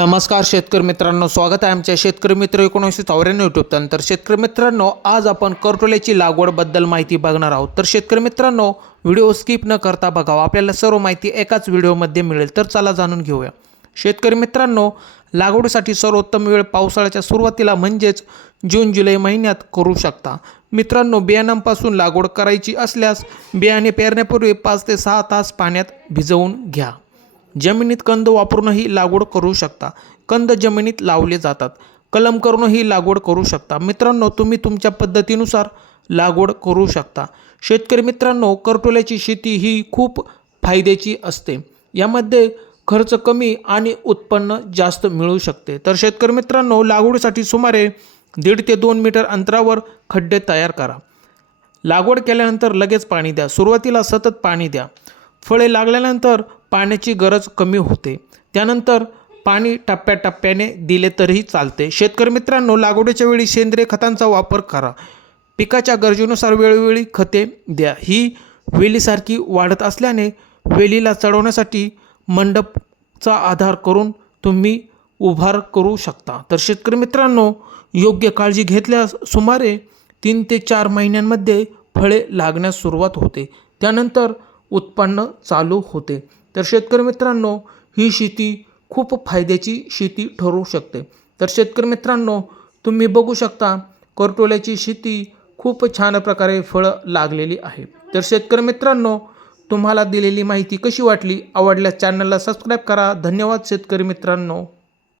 नमस्कार शेतकरी मित्रांनो, स्वागत आहे आमच्या शेतकरी मित्र 1994 यूट्यूब चॅनल। तर शेतकरी मित्रांनो, आज आपण करटोल्याची लागवडबद्दल माहिती बघणार आहोत। तर शेतकरी मित्रांनो, व्हिडिओ स्किप न करता बघावा, आपल्याला सर्व माहिती एकाच व्हिडिओमध्ये मिळेल। तर चला जाणून घेऊया। शेतकरी मित्रांनो, लागवडीसाठी सर्वोत्तम वेळ पावसाळ्याच्या सुरुवातीला म्हणजेच जून जुलै महिन्यात करू शकता। मित्रांनो, बियाणांपासून लागवड करायची असल्यास बियाणे पेरण्यापूर्वी 5 ते 6 तास पाण्यात भिजवून घ्या। जमिनीत कंद वापरूनही लागवड करू शकता। कंद जमिनीत लावले जातात। कलम करूनही लागवड करू शकता। मित्रांनो, तुम्ही तुमच्या पद्धतीनुसार लागवड करू शकता। शेतकरी मित्रांनो, करटोल्याची शेती ही खूप फायद्याची असते। यामध्ये खर्च कमी आणि उत्पन्न जास्त मिळू शकते। तर शेतकरी मित्रांनो, लागवडीसाठी सुमारे 1.5 ते 2 मीटर अंतरावर खड्डे तयार करा। लागवड केल्यानंतर लगेच पाणी द्या। सुरुवातीला सतत पाणी द्या। फळे लागल्यानंतर पाण्याची गरज कमी होते। त्यानंतर पाणी टप्प्याटप्प्याने दिले तरीही चालते। शेतकरी मित्रांनो, लागवडीच्या वेळी सेंद्रिय खतांचा वापर करा। पिकाच्या गरजेनुसार वेळोवेळी खते द्या। ही वेलीसारखी वाढत असल्याने वेलीला चढवण्यासाठी मंडपचा आधार करून तुम्ही उभार करू शकता। तर शेतकरी मित्रांनो, योग्य काळजी घेतल्यास सुमारे 3 ते 4 महिन्यांमध्ये फळे लागण्यास सुरुवात होते। त्यानंतर उत्पन्न चालू होते। तर शेतकरी मित्रांनो, ही शेती खूप फायद्याची शेती ठरू शकते। तर शेतकरी मित्रांनो, तुम्ही बघू शकता करटोल्याची शेती खूप छान प्रकारे फळं लागलेली आहे। तर शेतकरी मित्रांनो, तुम्हाला दिलेली माहिती कशी वाटली? आवडल्यास चॅनलला सबस्क्राईब करा। धन्यवाद शेतकरी मित्रांनो।